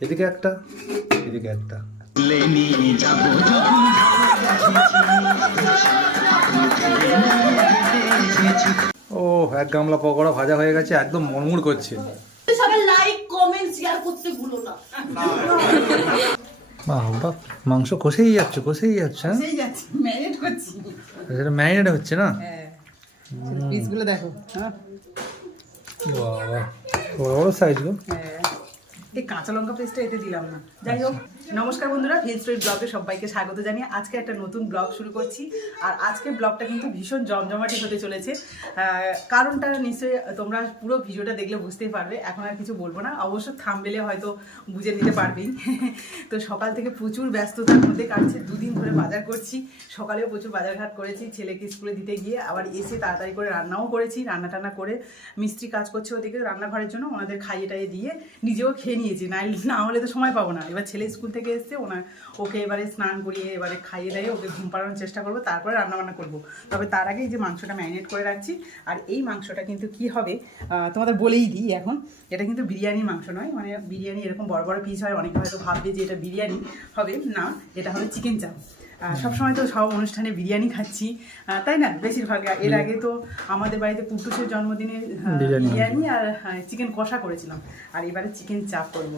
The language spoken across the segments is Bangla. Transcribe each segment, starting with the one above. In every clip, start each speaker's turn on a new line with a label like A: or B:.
A: এদিকে একটা এদিকে একটা। ও এক গামলা পকোড়া ভাজা হয়ে গেছে একদম মরমুর করছে।
B: সবাই লাইক কমেন্ট শেয়ার করতে ভুলো না।
A: বাহ বাহ মাংস কষেই যাচ্ছে কষেই যাচ্ছে হ্যাঁ?
C: ম্যারিনেট
A: হচ্ছে না?
C: হ্যাঁ। পিসগুলো দেখো
A: বাহ বড় বড় সাইজ গো।
C: হ্যাঁ। এই কাঁচা লঙ্কা পেস্টটা এতে দিলাম না। যাই হোক। নমস্কার বন্ধুরা হিল স্টোরি ব্লগে সবাইকে স্বাগত জানিয়ে আজকে একটা নতুন ব্লগ শুরু করছি। আর আজকের ব্লগটা কিন্তু ভীষণ জমজমাটি হতে চলেছে। কারণটা নিশ্চয়ই তোমরা পুরো ভিডিওটা দেখলে বুঝতেই পারবে, এখন আর কিছু বলব না। অবশ্য থামবেলে হয়তো বুঝে নিতে পারবেই। তো সকাল থেকে প্রচুর ব্যস্ততার মধ্যে কাটছে। দুদিন ধরে বাজার করছি, সকালেও প্রচুর বাজারঘাট করেছি, ছেলেকে স্কুলে দিতে গিয়ে আবার এসে তাড়াতাড়ি করে রান্নাও করেছি রান্না টান্না করে মিস্ত্রি কাজ করছে ওদিকে রান্নাঘরের জন্য, ওনাদের খাইয়ে টাইয়ে দিয়ে নিজেও খেয়ে নিয়েছি। না হলে তো সময় পাবো না। এবার ছেলে স্কুল থেকে এসছে, ওনার ওকে এবারে স্নান করিয়ে এবারে খাইয়ে দেয়, ওকে ঘুম পাড়ানোর চেষ্টা করব, তারপরে রান্নাবান্না করব। তবে তার আগে যে মাংসটা ম্যারিনেট করে রাখছি, আর এই মাংসটা কিন্তু কি হবে তোমাদের বলেই দিই এখন, এটা কিন্তু বিরিয়ানির মাংস নয় মানে বিরিয়ানি এরকম বড় বড় পিস হয়, অনেকে হয়তো ভাববে যে এটা বিরিয়ানি হবে, না, এটা হবে চিকেন চাপ। সবসময় তো সব অনুষ্ঠানে বিরিয়ানি খাচ্ছি। তাই না? বেশিরভাগ এর আগে তো আমাদের বাড়িতে কুটুসের জন্মদিনে
A: বিরিয়ানি
C: আর চিকেন কষা করেছিলাম। আর এবারে চিকেন চাপ করব।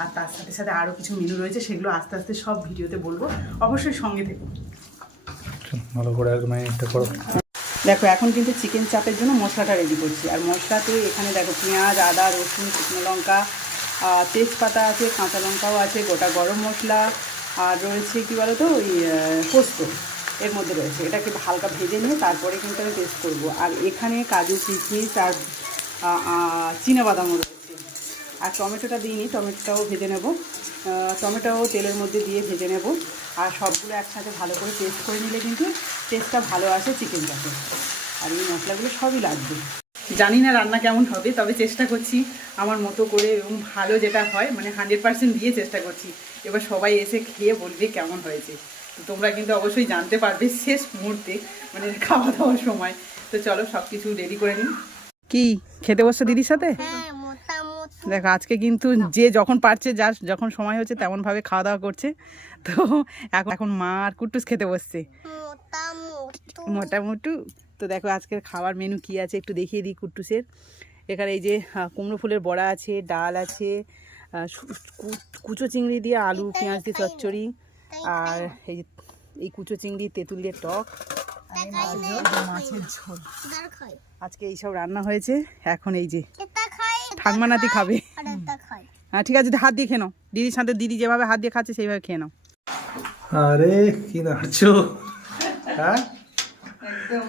C: আর তার সাথে সাথে আরও কিছু মেনু রয়েছে সেগুলো আস্তে আস্তে সব ভিডিওতে বলব। অবশ্যই সঙ্গে থেকো।
A: ভালো করে একদম করো।
C: দেখো এখন কিন্তু চিকেন চাপের জন্য মশলাটা রেডি করছি। আর মশলাতে এখানে দেখো পেঁয়াজ আদা রসুন শুকনো লঙ্কা তেজপাতা আছে কাঁচা লঙ্কাও আছে গোটা গরম মশলা আর রয়েছে কী বলো তো ওই পোস্ত এর মধ্যে রয়েছে। এটাকে হালকা ভেজে নিয়ে তারপরে কিন্তু আমি টেস্ট করব। আর এখানে কাজু কিশমিশ আর বাদামও রয়েছে। আর টমেটোটা দিইনি, টমেটোটাও ভেজে নেব। টমেটোও তেলের মধ্যে দিয়ে ভেজে নেব। আর সবগুলো একসাথে ভালো করে পেস্ট করে নিলে কিন্তু টেস্টটা ভালো আসে চিকেন চাপে আর এই মশলাগুলো সবই লাগবে। জানি না রান্না কেমন হবে, তবে চেষ্টা করছি আমার মতো করে, এবং ভালো যেটা হয় মানে হান্ড্রেড পার্সেন্ট দিয়ে চেষ্টা করছি। এবার সবাই এসে খেয়ে বলবে কেমন হয়েছে। তো তোমরা কিন্তু অবশ্যই জানতে পারবে শেষ মুহূর্তে মানে খাওয়া দাওয়ার সময়। তো চলো সব কিছু রেডি করে নিন কি? খেতে বসছো দিদির সাথে?
B: হ্যাঁ
C: দেখো আজকে কিন্তু যে যখন পারছে যার যখন সময় হচ্ছে তেমনভাবে খাওয়া দাওয়া করছে। তো এখন এখন মা আর কুটুস খেতে বসছে।
B: মোটামুটি।
C: তো দেখো আজকের খাবার মেনু কি আছে একটু দেখিয়ে দিই কুট্টুসের। এখানে এই যে কুমড়ো ফুলের বড়া আছে ডাল আছে কুচো চিংড়ি দিয়ে আলু পেঁয়াজ দিয়ে চচ্চড়ি আর এই যে এই কুচো চিংড়ি তেঁতুল দিয়ে টক মাছের ঝোল, আজকে এইসব রান্না হয়েছে এখন এই যে
B: এটা
C: ঠাকমা নাতি খাবে।
B: আর এটা খাই।
C: হ্যাঁ ঠিক আছে হাত দিয়ে খেয়ে নাও। দিদির সাথে দিদি যেভাবে হাত দিয়ে খাচ্ছে সেইভাবে খেয়ে নাও।
A: আরে কি নাড়ছো হ্যাঁ?
C: একদম।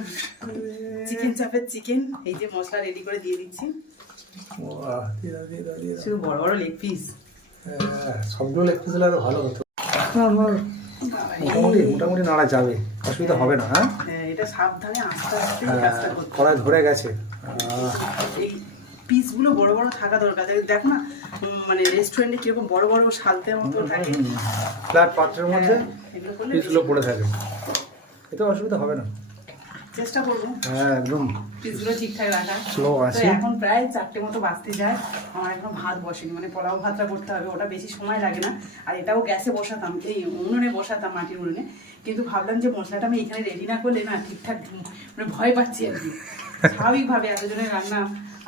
C: চিকেন চাপের চিকেন এই যে মশলা রেডি করে দিয়ে দিচ্ছি। শুধু বড় বড় লেগ পিস
A: হ্যাঁ, সবগুলো লেখতে দিলে আরও ভালো হতো। মোটামুটি মোটামুটি নাড়া যাবে অসুবিধা হবে না হ্যাঁ?
C: এটা সাবধানে আস্তে আস্তে
A: হ্যাঁ, কড়াই ধরে গেছে।
C: এই পিসগুলো বড় বড় থাকা দরকার। দেখ- দেখ না মানে রেস্টুরেন্টে কীরকম বড় বড় সালতে মতো থাকে।
A: ফ্ল্যাট পাত্রের মধ্যে পিসগুলো পড়ে থাকে। এতে অসুবিধা হবে না।
C: চেষ্টা করব।
A: হ্যাঁ একদম।
C: পিসগুলো ঠিকঠাক রাখা। তো
A: আছে।
C: এখন প্রায় চারটে মতো বাজতে যায়। আমার এখন ভাত বসেনি। মানে পোলাও ভাতটা করতে হবে ওটা বেশি সময় লাগে না। আর এটাও গ্যাসে বসাতাম এই উনুনে বসাতাম মাটির উনুনে। কিন্তু ভাবলাম যে মশলাটা আমি এখানে রেডি না করলে না ঠিকঠাক মানে ভয় পাচ্ছি আর কি। স্বাভাবিকভাবে এতজনের রান্না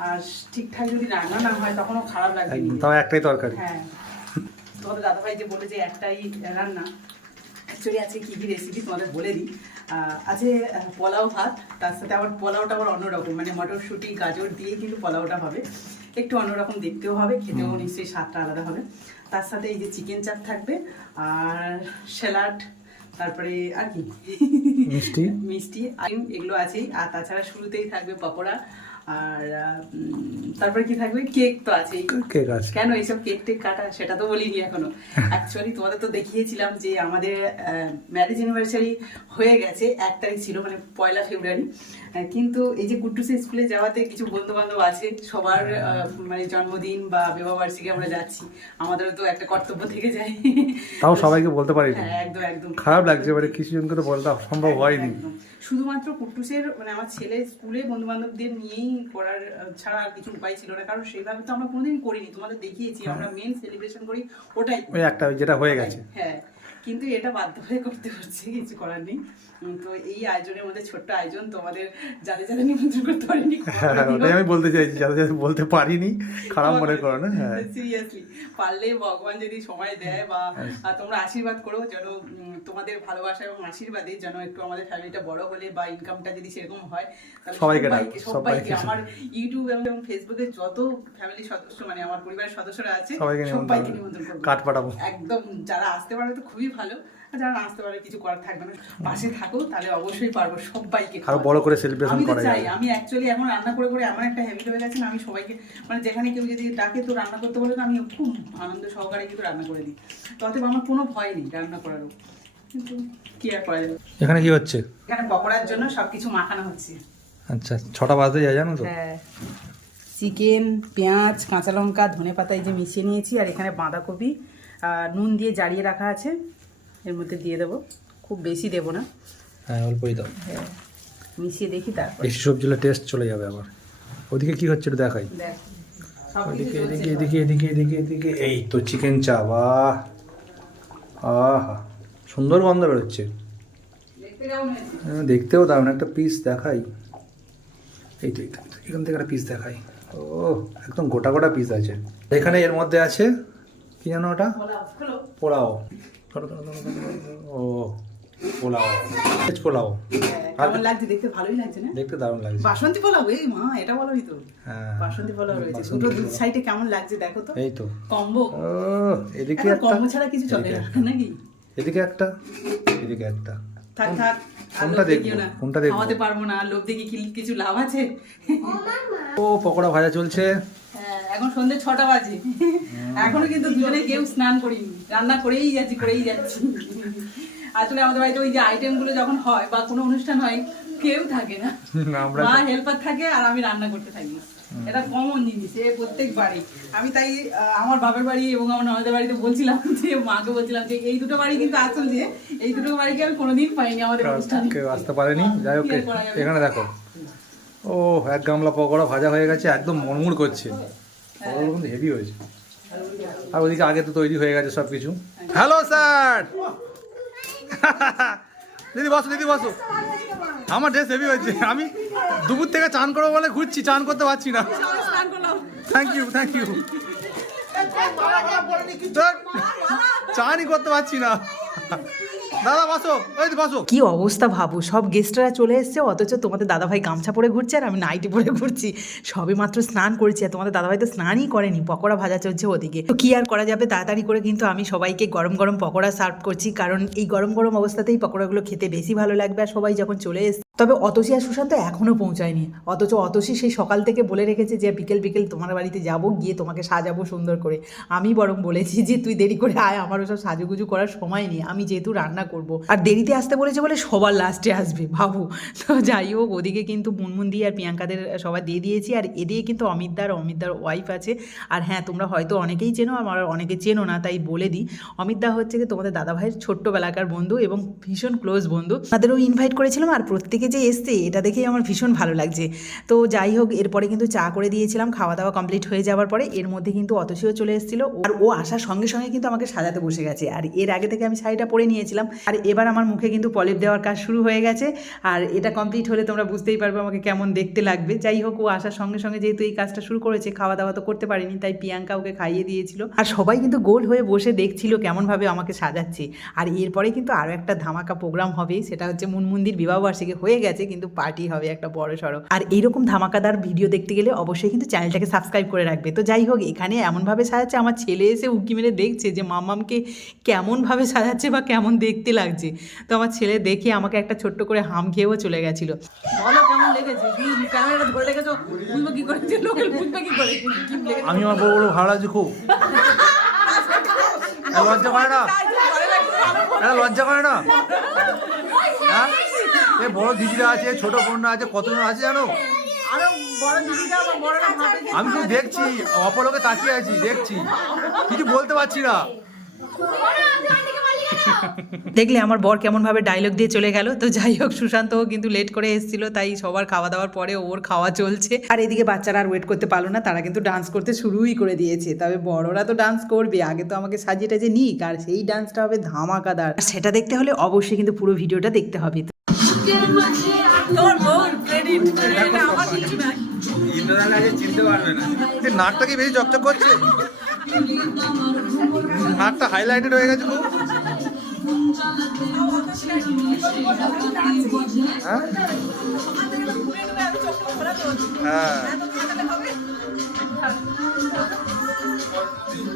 C: আর ঠিকঠাক যদি রান্না না হয় তখনও খারাপ লাগবে।
A: একদম তাও একটাই তরকারি।
C: হ্যাঁ। তোমাদের দাদাভাই যে বলে যে একটাই রান্না অ্যাকচুয়ালি আজকে কী কী রেসিপি তোমাদের বলে দিই। আছে পোলাও ভাত তার সাথে আবার পোলাওটা আবার অন্যরকম। মানে মটরশুঁটি গাজর দিয়ে কিন্তু পোলাওটা হবে। একটু অন্যরকম দেখতেও হবে খেতেও নিশ্চয়ই স্বাদটা আলাদা হবে। তার সাথে এই যে চিকেন চাপ থাকবে আর স্যালাড তারপরে আর কি?
A: মিষ্টি।
C: মিষ্টি আইম এগুলো আছেই। আর তাছাড়া শুরুতেই থাকবে পকোড়া। আর তারপরে কি থাকবে? কেক তো আছেই।
A: কেক আছে।
C: কেন এইসব কেক টেক কাটা? সেটা তো বলিনি এখনও। অ্যাকচুয়ালি তোমাদের তো দেখিয়েছিলাম যে আমাদের ম্যারেজ অ্যানিভার্সারি হয়ে গেছে এক তারিখ ছিল মানে পয়লা ফেব্রুয়ারি। কিন্তু এই যে কুট্টুসে স্কুলে যাওয়াতে কিছু বন্ধু বান্ধব আছে সবার মানে জন্মদিন বা বিবাহবার্ষিকী আমরা যাচ্ছি। আমাদেরও তো একটা কর্তব্য থেকে যায়।
A: তাও সবাইকে বলতে পারিনি।
C: হ্যাঁ একদম একদম।
A: খারাপ লাগছে মানে কিছু জনকে তো বলতে সম্ভব হয়নি।
C: শুধুমাত্র কুট্টুসের মানে আমার ছেলে স্কুলে বন্ধু বান্ধবদের নিয়েই করার ছাড়া আর কিছু উপায় ছিল না। কারণ সেইভাবে তো আমরা কোনোদিন করিনি। তোমাদের দেখিয়েছি আমরা মেন সেলিব্রেশন করি ওটাই।
A: ওই একটা যেটা হয়ে গেছে।
C: হ্যাঁ কিন্তু এটা বাধ্য হয়ে করতে হচ্ছে কিছু করার নেই। তো এই আয়োজনের মধ্যে ছোট্ট আয়োজন তোমাদের যাদের যাদের নিমন্ত্রণ করতে পারিনি
A: হ্যাঁ ওটাই আমি বলতে চাইছি যাতে যাতে বলতে পারিনি খারাপ মনে করো না হ্যাঁ।
C: সিরিয়াসলি পারলে ভগবান যদি সময় দেয় বা তোমরা আশীর্বাদ করো যেন তোমাদের ভালোবাসা এবং আশীর্বাদে যেন একটু আমাদের ফ্যামিলিটা বড় হলে বা ইনকামটা যদি সেরকম হয়
A: সবাইকে
C: সবাইকে। আমার ইউটিউব এবং ফেসবুকে যত ফ্যামিলি সদস্য মানে আমার পরিবারের সদস্যরা আছে
A: সবাইকে নিমন্ত্রণ কাঠ পাঠাবো।
C: একদম যারা আসতে পারবে তো খুবই ভালো। যারা আসতে পারবে কিছু করার থাকবে না। পাশে থাকো তাহলে অবশ্যই পারব সবাইকে আরও
A: বড় করে
C: আমি
A: করা
C: চাই আমি অ্যাকচুয়ালি এখন রান্না করে করে এমন একটা হ্যাবিট হয়ে গেছে আমি সবাইকে মানে যেখানে কেউ যদি ডাকে তো রান্না করতে বলে তো আমি খুব আনন্দ সহকারে কিন্তু রান্না করে দিই। তো আমার কোনো ভয় নেই রান্না করারও কিন্তু কি আর করা যাবে?
A: এখানে কি হচ্ছে?
C: এখানে পকোড়ার জন্য সবকিছু মাখানো হচ্ছে।
A: আচ্ছা ছটা বাজতে যায় জানো তো?
C: হ্যাঁ। চিকেন পেঁয়াজ কাঁচা লঙ্কা ধনে পাতা এই যে মিশিয়ে নিয়েছি আর এখানে বাঁধাকপি আর নুন দিয়ে জারিয়ে রাখা আছে। এর মধ্যে দিয়ে দেবো। খুব বেশি দেবো না।
A: হ্যাঁ অল্পই দাও।
C: হ্যাঁ মিশিয়ে দেখি তারপর।
A: বেশি সবজি হলে টেস্ট চলে যাবে আবার। ওদিকে কি হচ্ছে একটু দেখাই।
C: কিছু
A: এদিকে এদিকে এদিকে এদিকে এদিকে। এই তো চিকেন চাপ আহ আহা সুন্দর গন্ধ বেরোচ্ছে। হ্যাঁ, দেখতেও দারুণ। একটা পিস দেখাই। এই তো এখান থেকে একটা পিস দেখাই। ও একদম গোটা গোটা পিস আছে। এখানে এর মধ্যে আছে কি জানো ওটা? পোলাও। ধরো, ধরো, ধরো। ও পোলাও। ভেজ পোলাও।
C: হ্যাঁ, কেমন লাগছে দেখতে ভালোই লাগছে না?
A: দেখতে দারুণ লাগছে।
C: বাসন্তী পোলাও এই মা এটা বলোই তো
A: হ্যাঁ
C: বাসন্তী পোলাও রয়েছে। দুটো দুই সাইডে কেমন লাগছে দেখো তো।
A: এই তো।
C: কম্বো।
A: ও এদিকে একটা
C: কম্বো ছাড়া কিছু চলে না নাকি?
A: এদিকে একটা এদিকে একটা।
C: থাক থাক
A: কোনটা দেখব?
C: না।
A: কোনটা দেখব?
C: খাওয়াতে পারব না লোভ দেখি কি- কিছু লাভ আছে?
A: ও পকোড়া ভাজা চলছে।
C: এখন সন্ধে ছটা বাজে। এখনও কিন্তু দুজনে কেউ স্নান করিনি। রান্না করেই যাচ্ছি করেই যাচ্ছি। আসলে আমাদের বাড়িতে ওই যে আইটেমগুলো যখন হয় বা কোনো অনুষ্ঠান হয় কেউ থাকে না। মা হেল্পার থাকে আর আমি রান্না করতে থাকি। এটা কমন জিনিস এ প্রত্যেক বাড়ি আমি তাই আমার বাবার বাড়ি এবং আমার ননদের বাড়িতে বলছিলাম যে মাকে বলছিলাম যে এই দুটো বাড়ি কিন্তু আসল যে এই দুটো বাড়িকে আমি কোনোদিন পাইনি আমাদের অনুষ্ঠানে।
A: কেউ আসতে পারেনি। যাই হোক এখানে দেখো। ও এক গামলা পকোড়া ভাজা হয়ে গেছে একদম মনমুড় করছে। পকোড়া কিন্তু হেভি হয়েছে। আর ওদিকে আগে তো তৈরি হয়ে গেছে সব কিছু হ্যালো স্যার! দিদি বসো দিদি বসো। আমার ড্রেস হেভি হয়েছে। আমি দুপুর থেকে চান করব বলে ঘুরছি চান করতে পারছি না। থ্যাংক ইউ থ্যাংক ইউ চানই করতে পারছি না। দাদা, বসো। তো বসো।
C: কি অবস্থা ভাবো? সব গেস্টরা চলে এসছে, অথচ তোমাদের দাদাভাই গামছা পরে ঘুরছে আর আমি নাইটি পরে ঘুরছি। সবে মাত্র স্নান করেছি আর তোমাদের দাদাভাই তো স্নানই করেনি, পকোড়া ভাজা চলছে ওদিকে। তো কি আর করা যাবে তাড়াতাড়ি করে কিন্তু আমি সবাইকে গরম গরম পকোড়া সার্ভ করছি, কারণ এই গরম গরম অবস্থাতেই পকোড়াগুলো খেতে বেশি ভালো লাগবে আর সবাই যখন চলে এসছে। তবে অতসী আর সুশান্ত এখনও পৌঁছায়নি, অথচ অতসী সেই সকাল থেকে বলে রেখেছে যে, বিকেল বিকেল তোমার বাড়িতে যাব, গিয়ে তোমাকে সাজাবো সুন্দর করে। আমি বরং বলেছি যে, তুই দেরি করে আয় আমার ওসব সাজুগুজু করার সময় নেই। আমি যেহেতু রান্না করব। আর দেরিতে আসতে বলেছে বলে সবার লাস্টে আসবে ভাবু তো যাই হোক, ওদিকে কিন্তু মুনমুন্দি আর প্রিয়াঙ্কাদের সবাই দিয়ে দিয়েছি। আর এদিকে কিন্তু অমিতদার অমিতদার ওয়াইফ আছে। আর হ্যাঁ তোমরা হয়তো অনেকেই চেনো আমার অনেকে চেনো না, তাই বলে দিই। অমিতদা হচ্ছে কি তোমাদের দাদাভাইয়ের ছোট্টবেলাকার বন্ধু এবং ভীষণ ক্লোজ বন্ধু। তাদেরও ইনভাইট করেছিলাম, আর প্রত্যেকে যে এসছে, এটা দেখেই আমার ভীষণ ভালো লাগছে। তো যাই হোক, এরপরে কিন্তু চা করে দিয়েছিলাম খাওয়া দাওয়া কমপ্লিট হয়ে যাওয়ার পরে। এর মধ্যে কিন্তু অতসীও চলে এসেছিল। আর ও আসার সঙ্গে সঙ্গে কিন্তু আমাকে সাজাতে বসে গেছে। আর এর আগে থেকে আমি শাড়িটা পরে নিয়েছিলাম। আর এবার আমার মুখে কিন্তু পলিপ দেওয়ার কাজ শুরু হয়ে গেছে। আর এটা কমপ্লিট হলে তোমরা বুঝতেই পারবে আমাকে কেমন দেখতে লাগবে। যাই হোক, ও আসার সঙ্গে সঙ্গে যেহেতু এই কাজটা শুরু করেছে খাওয়া দাওয়া তো করতে পারিনি, তাই প্রিয়াঙ্কা ওকে খাইয়ে দিয়েছিল। আর সবাই কিন্তু গোল হয়ে বসে দেখছিল কেমনভাবে আমাকে সাজাচ্ছে। আর এরপরে কিন্তু আরও একটা ধামাকা প্রোগ্রাম হবে, সেটা হচ্ছে মুনমুন্দির বিবাহবার্ষিকী হয়ে গেছে, কিন্তু পার্টি হবে একটা বড় সড়ো। আর এইরকম ধামাকাদার ভিডিও দেখতে গেলে অবশ্যই কিন্তু চ্যানেলটাকে সাবস্ক্রাইব করে রাখবে। তো যাই হোক, এখানে এমনভাবে সাজাচ্ছে, আমার ছেলে এসে উকি মেরে দেখছে যে মামামকে কেমনভাবে সাজাচ্ছে বা কেমন দেখতে লাগছে। তো আমার ছেলে দেখে আমাকে একটা ছোট্ট করে হাম খেয়েও চলে গেছিল। বলো কেমন লেগেছে? ক্যামেরাটা ধরে রেখেছো বুঝব কি করে লোকের বুঝবে কি করে
A: আমি আমার বড় বড় ভালো লাগছে খুব। লজ্জা করে না? লজ্জা করে না? হ্যাঁ? এ বড় দিদিরা আছে ছোট বোনরা আছে কতজন আছে জানো?
C: যে
A: আমি তো দেখছি অপরকে তাকিয়ে আছি দেখছি। কিছু বলতে পারছি না।
C: দেখলে আমার বর কেমন ভাবে ডায়লগ দিয়ে চলে গেল। তো যাই হোক সুশান্তও কিন্তু লেট করে এসেছিল তাই সবার খাওয়া দাওয়ার পরে ওর খাওয়া চলছে। আর এদিকে বাচ্চারা আর ওয়েট করতে পারল না তারা কিন্তু ডান্স করতে শুরুই করে দিয়েছে। তবে বড়রা তো ডান্স করবে আগে তো আমাকে সাজিয়ে টাজিয়ে নিক আর সেই ডান্সটা হবে ধামাকাদার। আর সেটা দেখতে হলে অবশ্যই কিন্তু পুরো ভিডিওটা দেখতে হবে।
A: নাকটা কি বেশি চকচক করছে? নাকটা হাইলাইটেড হয়ে গেছে খুব। হ্যাঁ।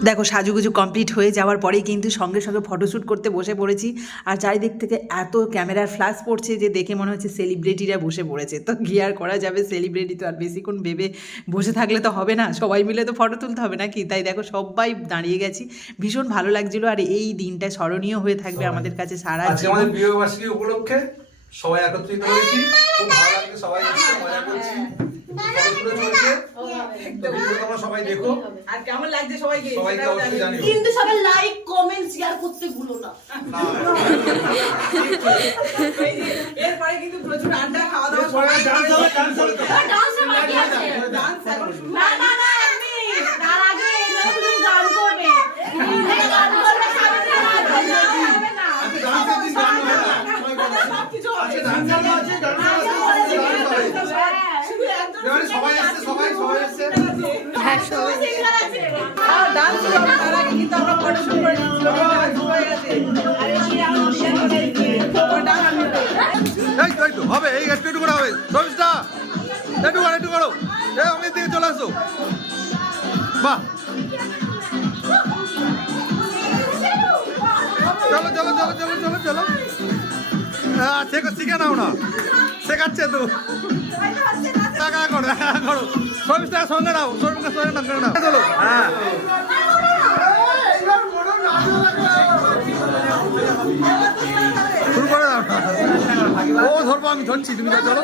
C: দেখো সাজুগুজু কমপ্লিট হয়ে যাওয়ার পরেই কিন্তু সঙ্গে সঙ্গে ফটোশ্যুট করতে বসে পড়েছি। আর চারিদিক থেকে এত ক্যামেরার ফ্ল্যাশ পড়ছে যে দেখে মনে হচ্ছে সেলিব্রিটিরা বসে পড়েছে। তো কি আর করা যাবে? সেলিব্রিটি তো আর বেশিক্ষণ ভেবে বসে থাকলে তো হবে না। সবাই মিলে তো ফটো তুলতে হবে নাকি? তাই দেখো সবাই দাঁড়িয়ে গেছি। ভীষণ ভালো লাগছিল। আর এই দিনটা স্মরণীয় হয়ে থাকবে আমাদের কাছে সারা জীবন।
A: উপলক্ষে সবাই একত্রিত হয়েছি। খুব ভালো লাগছে সবাই মজা করছি তো তোমরা সবাই দেখো।
C: আর কেমন লাগছে সবাইকে?
A: সবাইকে অবশ্যই জানিও।
B: কিন্তু সবাই লাইক কমেন্ট শেয়ার করতে ভুলো না।
C: এরপরে কিন্তু প্রচুর আড্ডা খাওয়া দাওয়া
A: এরপরে dance হবে, dance হবে
B: ডান্স বাকি আছে।
C: ডান্স এখন শুরু
B: না না না এমনি তার আগে এরা গান করবে। গান করবে সামনে না। হবে
A: গান হবে না।
C: সবকিছু হবে।
A: আজকে ডান্স হবে, ডান্স হবে, আজকে ডান্স হবে।
C: শুধু একজন
A: এবারে সবাই আসছে সবাই সবাই আসছে।
B: হ্যাঁ সবাই।
C: আর ডান্স শুরু হবে তার কিন্তু আমরা করে নিচ্ছি এই আমি
A: হবে একটু করে হবে। রবিশটা একটু করো একটু করো। এই অমিত দিকে চলে আসো। বাহ। চলো চলো চলো চলো চলো চলো। হ্যাঁ শেখো শিখে নাও না। শেখাচ্ছে তো। টাকা করো টাকা করো সবিশটা সঙ্গে নাও সবিশটা সঙ্গে নাও নাও চলো হ্যাঁ ও ধরবো আমি ধরছি তুমি চলো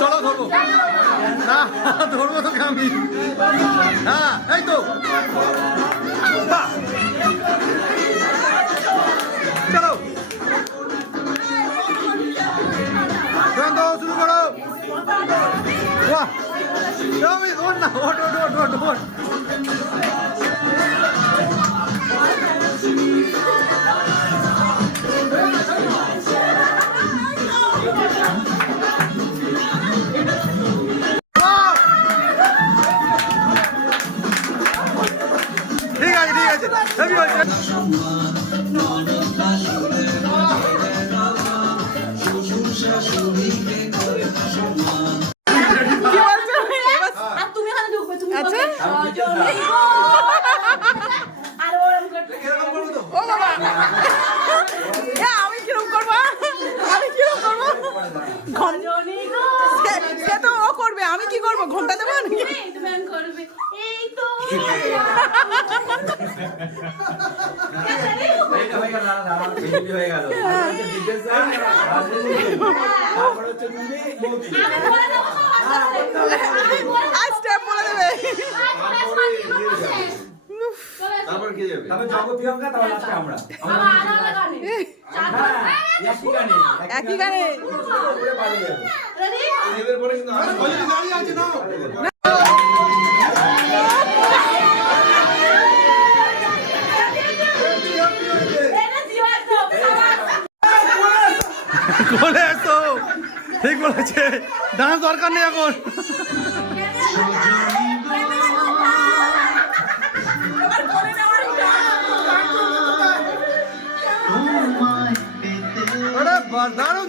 A: চলো ধরবো না ধরবো তোকে আমি হ্যাঁ এই তো। বাহ আমি ওঠ না ওঠ ওঠ ওঠ ওঠ ওঠ বাহ! ঠিক আছে ঠিক আছে
B: সাথে। আমি বলে দেবো।
C: আজ স্টেপ বলে দেবে
B: আর শেষ। চলে এসো।
D: তারপর কে যাবে
E: তারপর যাব প্রিয়ঙ্কা তারপর লাস্টে আমরা
B: আমার আলাদা গানে।
E: হ্যাঁ একই গানে
C: একই গানে
E: যাব
B: Ready?
D: এদের পরে কিন্তু আমরা
A: দাঁড়িয়ে আছে নাও
B: এটা দিও একদম। সবার।
A: বলে তো ঠিক বলেছে। ডান্স দরকার নেই এখন। দারুণ।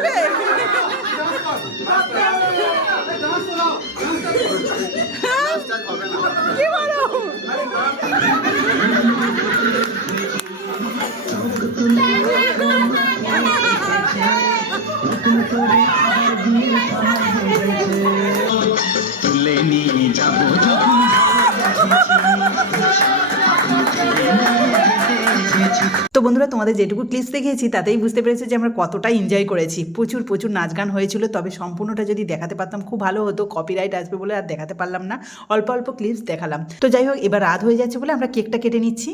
A: তো
C: বন্ধুরা, তোমাদের যেটুকু ক্লিপস দেখিয়েছি, তাতেই বুঝতে পেরেছ যে আমরা কতটা এনজয় করেছি। প্রচুর প্রচুর নাচ গান হয়েছিল, তবে সম্পূর্ণটা যদি দেখাতে পারতাম, খুব ভালো হতো কপিরাইট আসবে বলে আর দেখাতে পারলাম না। অল্প অল্প ক্লিপস দেখালাম। তো যাই হোক, এবার রাত হয়ে যাচ্ছে বলে আমরা কেকটা কেটে নিচ্ছি।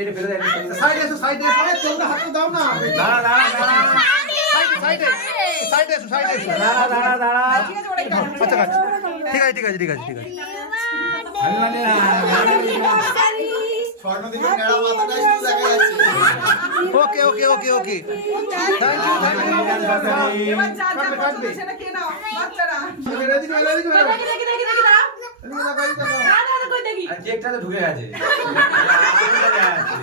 E: এটা ফেলে।
A: সাইডে এসো সাইডে তোমরা হাতটা দাও না
E: দাঁড়া, দাঁড়া, দাঁড়া।
A: সাইডে সাইডে এসো সাইডে এসো
E: দাঁড়া, দাঁড়া, দাঁড়া।
A: আচ্ছা আচ্ছা ঠিক আছে ঠিক আছে ঠিক আছে ঠিক আছে
E: আমি মানে না,
A: okay okay okay okay thank you thank you
C: এবার যা যা পছন্দ সেটা খেয়ে নাও বাচ্চারা
B: দেখি দেখি দেখি। দাঁড়াও, দাঁড়াও, কই দেখি
E: আর কেকটা তো ঢুকে গেছে।
C: খিদে গেছে।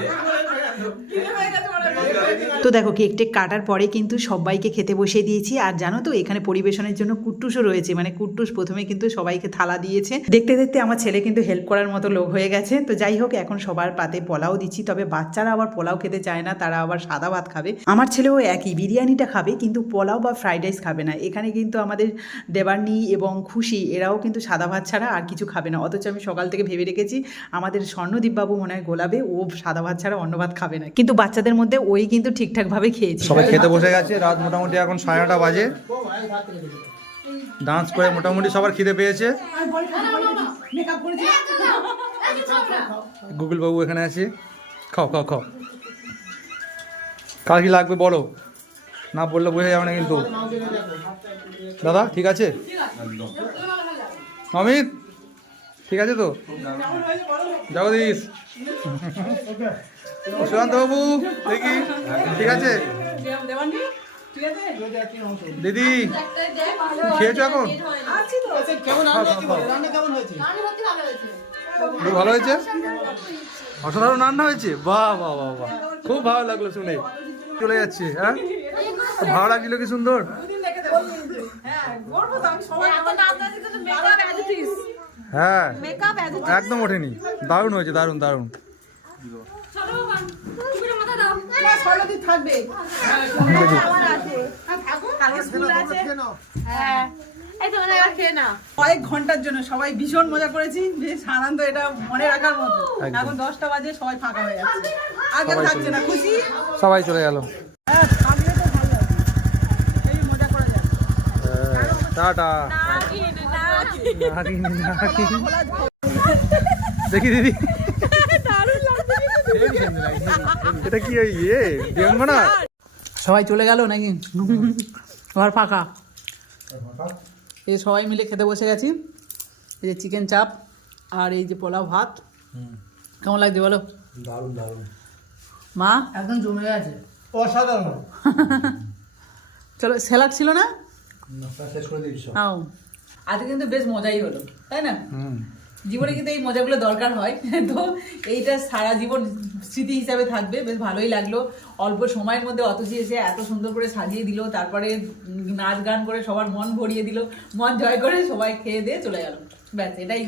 F: তো দেখো কেক টেক কাটার পরে কিন্তু সবাইকে খেতে বসিয়ে দিয়েছি। আর জানো তো এখানে পরিবেশনের জন্য কুট্টুসও রয়েছে। মানে কুট্টুস প্রথমে কিন্তু সবাইকে থালা দিয়েছে। দেখতে দেখতে আমার ছেলে কিন্তু হেল্প করার মতো লোক হয়ে গেছে। তো যাই হোক এখন সবার পাতে পোলাও দিচ্ছি। তবে বাচ্চারা আবার পোলাও খেতে চায় না তারা আবার সাদা ভাত খাবে। আমার ছেলেও একই বিরিয়ানিটা খাবে কিন্তু পোলাও বা ফ্রাইড রাইস খাবে না। এখানে কিন্তু আমাদের দেবান্নি এবং খুশি এরাও কিন্তু সাদা ভাত ছাড়া আর কিছু খাবে না। অথচ আমি সকাল থেকে ভেবে রেখেছি আমাদের স্বর্ণদীপবাবু মনে হয় গোলাবে ও সাদা ভাত ছাড়া অন্য ভাত খাবে না। কিন্তু বাচ্চাদের মধ্যে ওই কিন্তু ঠিকঠাকভাবে খেয়েছে।
A: সবাই খেতে বসে গেছে রাত মোটামুটি এখন সাড়ে নটা বাজে। ডান্স করে মোটামুটি সবার খিদে পেয়েছে।
C: মেকআপ
A: গুগল বাবু এখানে আছে। খাও খাও খাও। কার কি লাগবে বলো? না বললে বোঝা যাবে না কিন্তু। দাদা ঠিক আছে? অমিত? ঠিক আছে তো? জগদীশ সুশান্ত বাবু দেখি। ঠিক আছে?
C: দেওয়ানি ঠিক আছে
A: দিদি খেয়েছো এখন? ভালো হয়েছে? অসাধারণ রান্না হয়েছে? বাহ বাহ বাহ বাহ। খুব ভালো লাগল শুনে। চলে যাচ্ছে হ্যাঁ? ভালো লাগছিল কি সুন্দর।
C: হ্যাঁ.
A: হ্যাঁ. একদম ওঠেনি। দারুণ হয়েছে দারুণ দারুণ।
B: হ্যাঁ। এই তো মানে।
C: কয়েক ঘণ্টার জন্য সবাই ভীষণ মজা করেছি বেশ আনন্দ এটা মনে রাখার মতো। এখন দশটা বাজে সবাই ফাঁকা হয়ে যাচ্ছে। আগে থাকছে না। খুশি?
A: সবাই চলে গেল।
C: হ্যাঁ
A: টাটা
B: নাগিন, নাগিন।
A: নাকি নাকি দেখি দিদি। এটা কি ওই ইয়ে দেবঙ্গনা
C: সবাই চলে গেল নাকি? ঘর ফাঁকা। এই সবাই মিলে খেতে বসে গেছি। এই যে চিকেন চাপ আর এই যে পোলাও ভাত। কেমন লাগছে বলো?
E: দারুণ দারুণ।
C: মা?
G: একদম জমে গেছে।
E: অসাধারণ।
C: চলো স্যালাড ছিল না?
E: শেষ করে
C: আও আজকে কিন্তু বেশ মজাই হলো তাই না? জীবনে কিন্তু এই মজাগুলো দরকার হয় তো এইটা সারা জীবন স্মৃতি হিসাবে থাকবে বেশ ভালোই লাগল। অল্প সময়ের মধ্যে অথচ এসে এত সুন্দর করে সাজিয়ে দিল তারপরে নাচ গান করে সবার মন ভরিয়ে দিল মন জয় করে সবাই খেয়ে দিয়ে চলে গেল। ব্যাস এটাই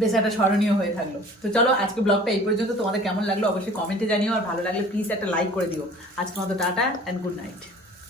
C: বেশ একটা স্মরণীয় হয়ে থাকল। তো চলো আজকে ব্লগটা এই পর্যন্ত। তোমাদের কেমন লাগল অবশ্যই কমেন্টে জানিও আর ভালো লাগলে প্লিজ একটা লাইক করে দিও। আজকে মতো টাটা অ্যান্ড গুড নাইট